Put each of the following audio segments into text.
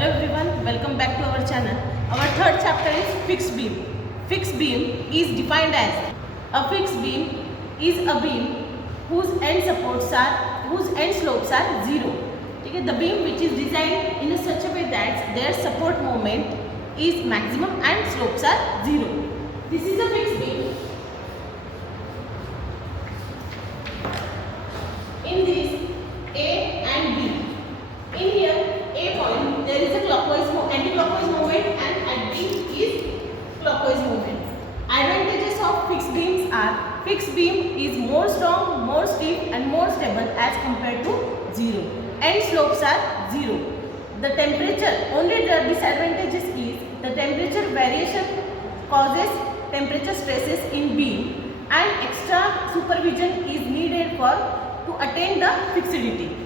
Hello everyone, welcome back to our channel. Our third chapter is fixed beam. Fixed beam is defined as a fixed beam is a beam whose end slopes are zero. Okay, the beam which is designed in such a way that their support moment is maximum and slopes are zero. This is a fixed beam. In this A and B. In here A point there is a anti-clockwise movement and at B is clockwise movement. Advantages of fixed beams are fixed beam is more strong, more stiff and more stable as compared to zero. End slopes are zero. The temperature, only the disadvantages is the temperature variation causes temperature stresses in beam and extra supervision is needed to attain the fixity.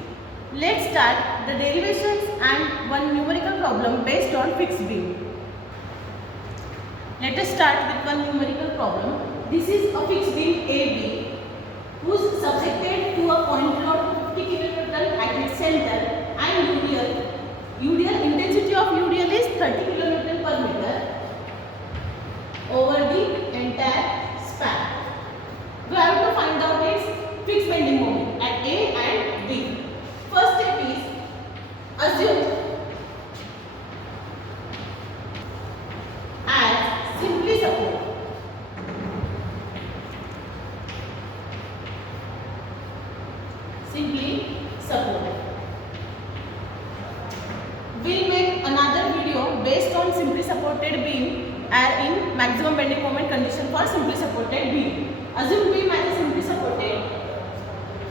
Let's start the derivations and one numerical problem based on fixed beam. Let us start with one numerical problem. This is a fixed beam AB who is subjected to a point load 50 kN at its center and UDL intensity of UDL is 30 kN per meter over the entire span. We have to find out its fixed bending moment at A and B. First step is assume as simply support. We'll make another video based on simply supported beam in maximum bending moment condition for simply supported beam. Assume beam as a simply supported.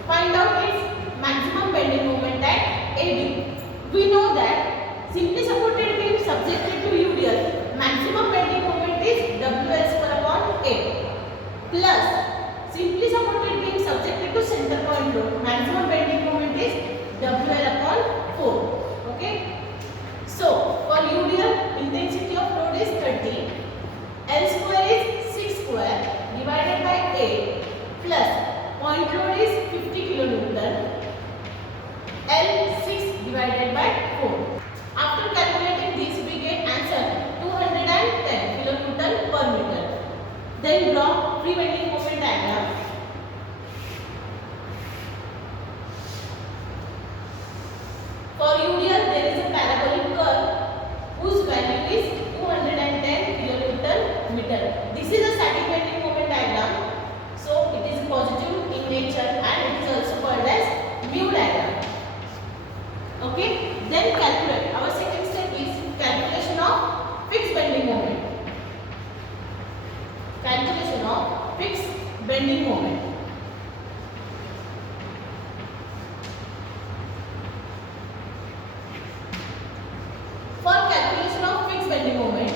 Find out its maximum bending moment at AB. We know that simply supported beam subjected to UDL, maximum bending moment is WL square upon A plus simply supported beam subjected to center point load, maximum bending moment is WL upon 4. Okay. So for UDL intensity of load is 30, L square is 6 square divided by A plus point load is 50 kN. L 6 divided by 4. After calculating this, we get answer 210 kN per meter. Then draw free bending moment diagram. For UDL, there is a parabolic curve whose value is 210 kN meter. This is a static bending moment diagram. So it is positive in nature and it is also called as mu diagram. Okay, then calculate. Our second step is calculation of fixed bending moment. Calculation of fixed bending moment. For calculation of fixed bending moment,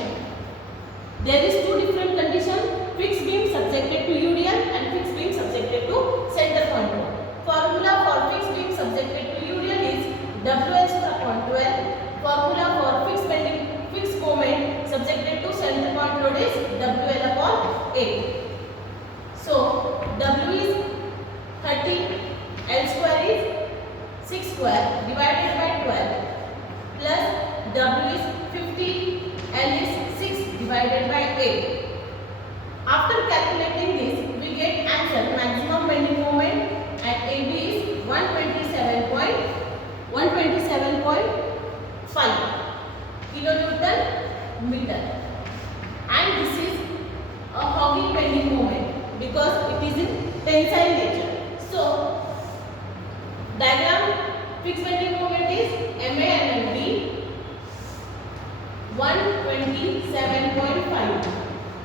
there is two different conditions: fixed beam subjected to UDL and fixed beam subjected to center point load. Formula for fixed beam subjected to UDL is WL square upon 12. Formula for fixed moment subjected to center point load is WL upon 8. So W is 30, L square is 6 square divided by 12 plus W is 50, L is 6 divided by 8. After calculating this, we get answer maximum bending moment at AB is 127.5 kilonewton meter, and this is a Hawking bending moment because it is in tensile nature. So diagram fixed bending moment is MA and MB 127.5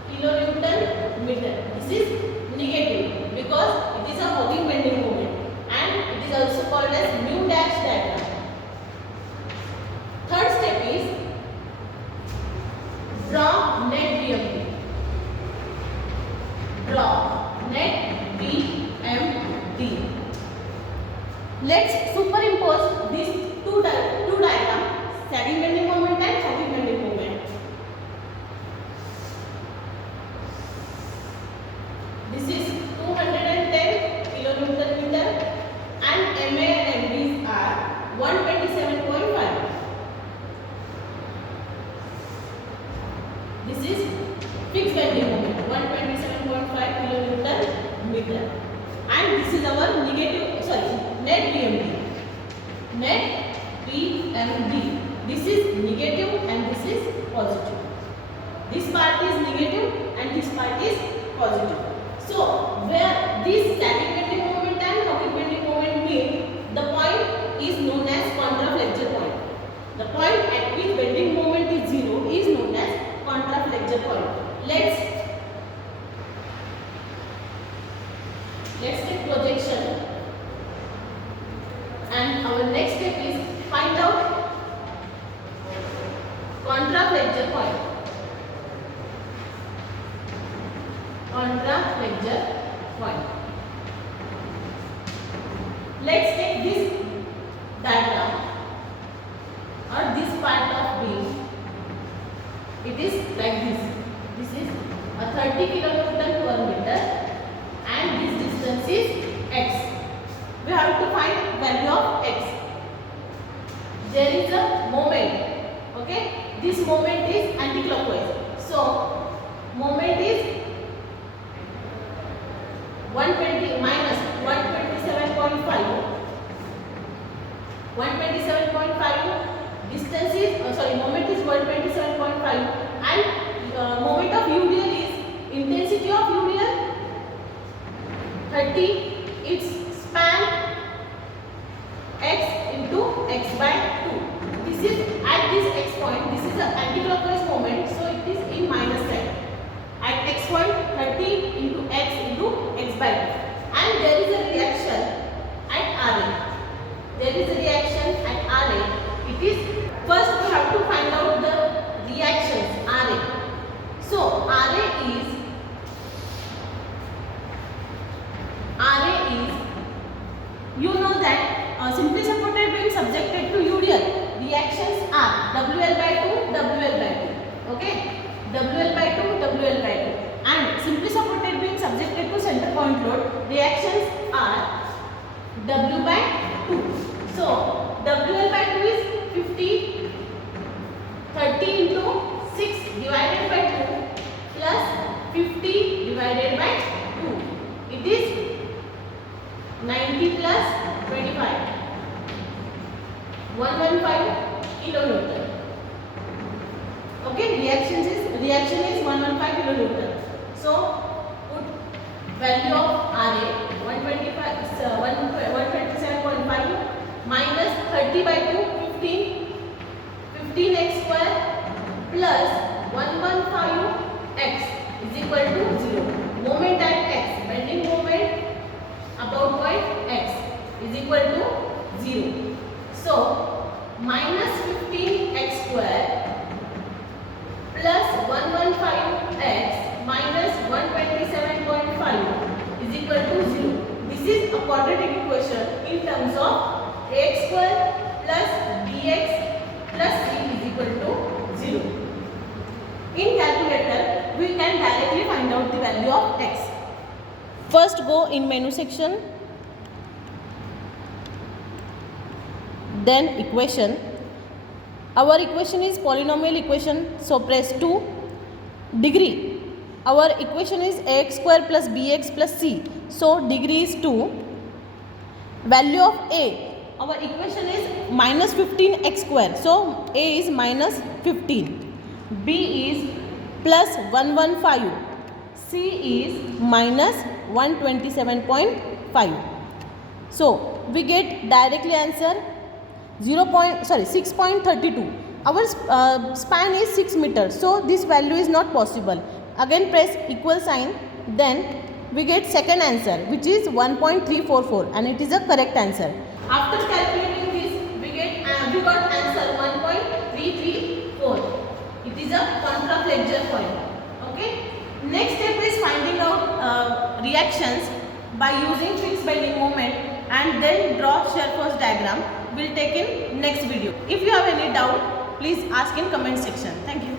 kilonewton meter. This is negative because it is a Hawking bending moment and it is also called as mu dash diagram. Third step is draw net BMP. Draw net BMP. meter. And this is our negative, net BMD. Net BMD. This is negative and this is positive. This part is negative and this part is positive. So where this static bending moment and rocket bending moment meet, the point is known as contraflexure point. The point at which bending moment is 0 is known as contraflexure point. Let's take projection, and our next step is find out contraflexure point. Contraflexure point. Let's take this diagram or this part of beam. It is like this. This is a 30 kN per meter and this distance is x. We have to find value of x. There is a moment. Okay, this moment is anti-clockwise. So moment is 120 minus 127.5. 127.5. Distance is moment is 127.5 and moment of UDL is intensity of UDL 30. Its span x into x by 2. This is at this x point. This is an anti-clockwise moment, so it is in minus sign. At x point 30 into x by 2. And there is a reaction at RA. There is a reaction at RA. It is first we have to find out the reactions RA. So RA is you know that simply supported beam subjected to UDL. Reactions are WL by 2, WL by 2. Okay, WL by 2, WL by 2. And simply supported beam subjected to center point load. Reactions are W by 2. So WL by 2 is 50. 30 into 6 divided by 2 plus 50 divided by 2. It is 90 plus 25. 115 kilonewton. Okay, reaction is 115 kilonewton. So put value of RA 127.5 minus 30 by 2 15x square plus 115x is equal to 0. Moment at x, bending moment about point x is equal to 0. So minus 15x square plus 115x minus 127.5 is equal to 0. This is a quadratic equation in terms of ax square plus bx plus c is equal to 0. In calculator, we can directly find out the value of x. First go in menu section, then equation. Our equation is polynomial equation, so press 2. Degree. Our equation is ax square plus bx plus c, so degree is 2. Value of a. Our equation is minus 15x square, so a is minus 15. B is plus 115. C is minus 127.5. So we get directly answer 6.32. Our span is 6 meters, so this value is not possible. Again press equal sign, then we get second answer, which is 1.344, and it is a correct answer. After calculating this, we got answer 1.334. It is a contraflexure point. Okay. Next step is finding out reactions by using fixed bending moment and then draw shear force diagram. We'll take in next video. If you have any doubt, please ask in comment section. Thank you.